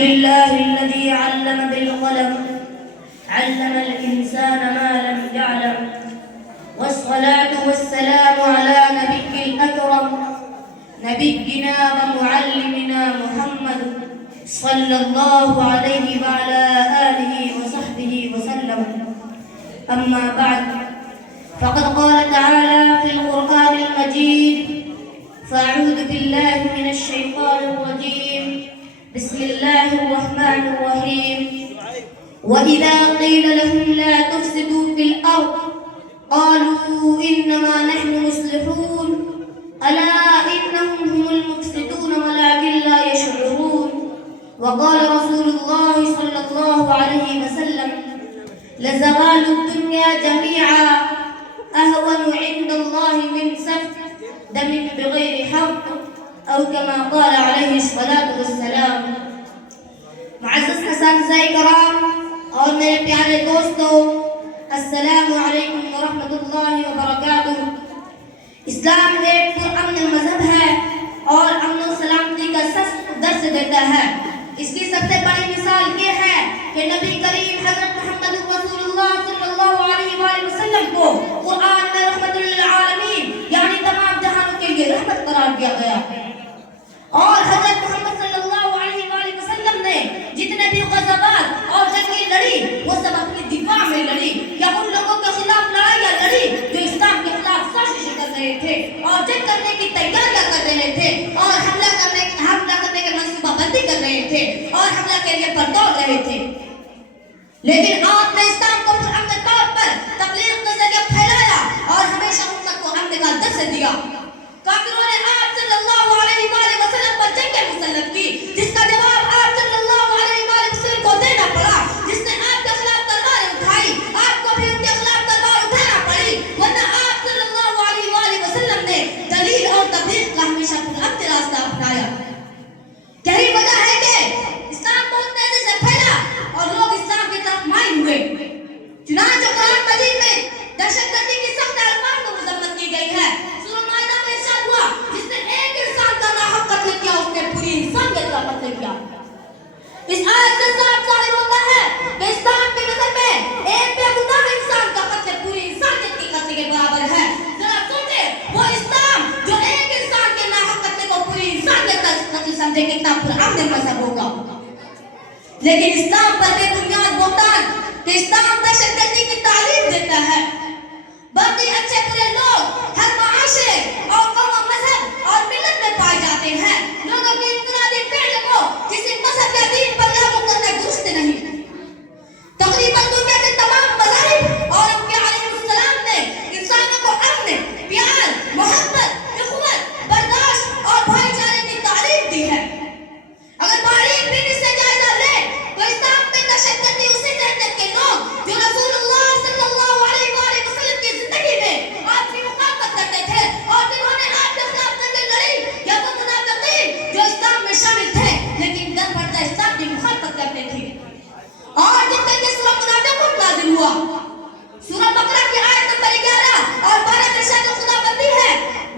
لله الذي علم بالقلم علم الإنسان ما لم يعلم والصلاة والسلام على نبي الأكرم نبينا ومعلمنا محمد صلى الله عليه وعلى آله وصحبه وسلم. أما بعد فقد قال تعالى في القرآن المجيد فأعوذ بالله من الشيطان الرجيم بسم الله الرحمن الرحيم وإذا قيل لهم لا تفسدوا في الأرض قالوا إنما نحن مصلحون ألا إنهم هم المفسدون ولكن لا يشعرون. وقال رسول الله صلى الله عليه وسلم لزوال الدنيا جميعا أهون عند الله من سفك دم بغير حق أو كما قال عليه الصلاة والسلام. معزز اساتذہ کرام اور میرے پیارے دوستوں، السلام علیکم ورحمۃ اللہ وبرکاتہ. اسلام ایک پرامن مذہب ہے اور امن و سلامتی کا سچ درس دیتا ہے. اس کی سب سے بڑی مثال یہ ہے کہ نبی کریم حضرت محمد رسول اللہ صلی اللہ علیہ وآلہ وسلم کو قرآن میں رحمت للعالمین یعنی تمام جہانوں کے لیے رحمت قرار دیا گیا ہے. اور حضرت محمد صلی اللہ علیہ وآلہ وسلم نے جتنے بھی غزوات اور جنگیں لڑی وہ سب اپنی دفاع میں لڑی یا ان لوگوں کے خلاف لڑائیاں لڑی جو اسلام کے خلاف سازشیں کر رہے تھے اور جنگ کرنے کی تیاریاں کر رہے تھے اور حملہ کرنے کے منصوبہ بندی کر رہے تھے اور حملہ کے لیے پر دوڑ رہے تھے. لیکن آپ نے اسلام کو پرامن طور پر تبلیغ کے ذریعے پھیلایا اور ہمیشہ امت کو امن کا درس دیا. کافروں نے آپ صلی اللہ علیہ وآلہ وسلم پر جنگیں مسلط کی جس کا جواب آپ صلی اللہ علیہ وآلہ وسلم کو دینا پڑا. جس نے آپ کے خلاف تلواریں اٹھائی آپ کو بھی ان کے خلاف تلوار اٹھانا پڑی، ورنہ آپ صلی اللہ علیہ وآلہ وسلم نے دلیل اور تبلیغ کا ہمیشہ پرامن راستہ اپنایا. یہی وجہ ہے کہ اسلام بہت تیزی سے پھیلا اور لوگ اسلام کی طرف مائل ہوئے. چنانچہ قرآن مجید میں دہشت گردی کی سخت الفاظ میں مذمت کی گئی ہے. سورہ مائدہ میں ارشاد ہوا جس نے ایک انسان کا ناحق قتل کیا اس نے پوری انسانیت کا قتل کیا. اس آیت سے صاف ظاہر ہوتا ہے کہ اسلام کی نظر میں ایک بے گناہ انسان کا قتل پوری انسانیت کے قتل کے برابر ہے. ذرا سوچیں وہ اسلام جو ایک انسان کے ناحق قتل کو پوری انسانیت کا قتل سمجھے کتنا پرامن مذہب ہوگا. لیکن اسلام پر بے بنیاد بہتان کہ اسلام دہشت گردی کی تعلیم دیتا ہے. باقی اچھے برے لوگ ہر معاشرے اور قوم و مذہب اور ملت میں پائے جاتے ہیں. لوگوں کی انفرادی فعل کو کسی مذہب یا دین پر لاگو کرنا درست نہیں. تقریباً دنیا کے تمام مذاہب اور انبیاء علیہ السلام نے انسانوں کو امن، پیار، محبت، اخوت، برداشت اور بھائی چارے کی تعلیم دی ہے. اگر باریک بینی سے جائزہ لے تو اسلام میں دہشت گردی اسی ذہنیت کے لوگ جو رسول اللہ صلی اللہ علیہ وآلہ وسلم کی زندگی میں آپ کی مخالفت کرتے تھے اور جنہوں نے آپ کے خلاف جنگیں لڑی یا وہ منافقین جو اسلام میں شامل تھے لیکن در پردہ اسلام کی مخالفت کرتے تھے اور جن پر یہ سورہ منافقون نازل ہوا. سورہ بقرہ کی آیت نمبر 11 اور 12 میں ارشاد خدا بندی ہے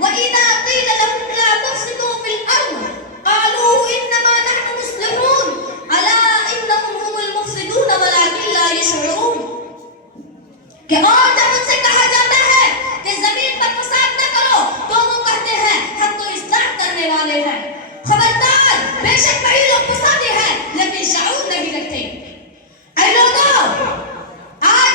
وَإِذَا قِيلَ لَهُمْ لَا تُفْسِدُوا فِي الْأَرْضِ قَالُوا إِنَّمَا نَحْنُ مُصْلِحُونَ أَلَا إِنَّهُمْ هُمُ الْمُفْسِدُونَ وَلَكِنْ لَا يَشْعُرُونَ. کہ اور جب ان سے کہا جاتا ہے کہ زمین پر فساد نہ کرو تو وہ کہتے ہیں ہم تو اصلاح کرنے والے ہیں. خبردار، بے شک وہی لوگ فسادی ہیں لیکن شعور نہیں رکھتے. اے لوگوں، آج